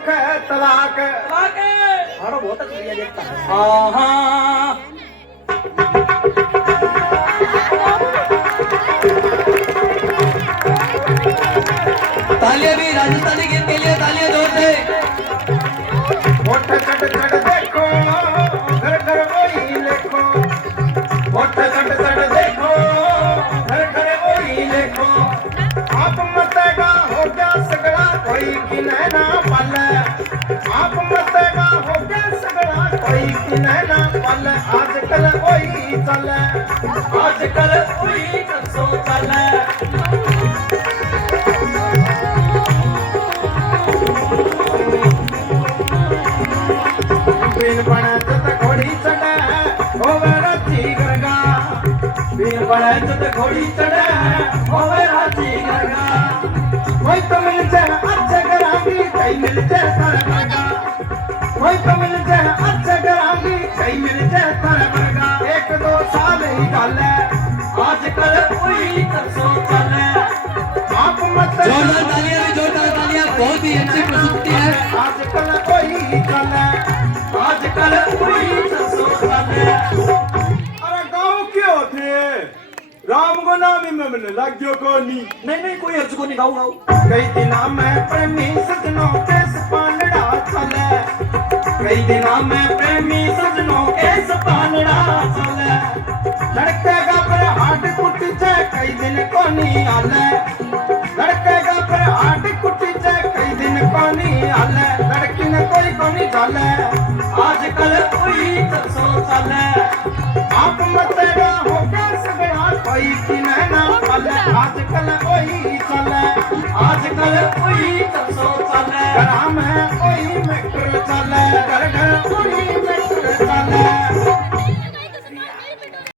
लिखा है तलाक। मारो बहुत अच्छा लिया देखता है। हाँ तालियां भी राजस्थानी गीत के लिए तालियां जोर से। मोठ चढ़ चढ़ देखो घर घर वही लिखो, मोठ चढ़ चढ़ देखो घर घर वही लिखो। आप मतगा हो गया सगड़ा कोई किने ना पाले, आप मतगा हो गया सगड़ा कोई किने ना पाले। आजकल वही चले, आजकल वही कसो चले। बीन बने तो घोड़ी चढ़े होवे राजी गरगा, बीन बने तो घोड़ी चढ़े होवे राजी गरगा। कोई तो मिल जाए अच्छा करांगी कहीं मिल जाए तारा बरगा, कोई तो मिल जाए अच्छा करांगी कहीं मिल जाए तारा बरगा। एक दो साल ही गल है आजकल कोई कसो चले। आप मत जोरदार तालियां भी, जोरदार तालियां, बहुत ही अच्छी प्रस्तुति है। आजकल कोई चले, आजकल कोई कसो चले। अरे गाँव क्यों थे राम को नाम ही में लग गयो को नहीं। नहीं कोई अर्ज को नहीं गाऊंगा। कई दिना में प्रेमी सजनों के सपानड़ा चले, कई दिना में प्रेमी सजनों के सपानड़ा चले। लड़के का पर हाट कुट जाए कई दिन को नहीं आले, लड़के का पर हाट कुट जाए कई दिन को नहीं आले। लड़की ने कोई को नहीं चले, आजकल कोई कसो चले। आप मतगा हो गया सगड़ा कोई किने ना पाले। आजकल कोई चले, आजकल कोई कसो चले। ग्राम है कोई मेट्रो चले।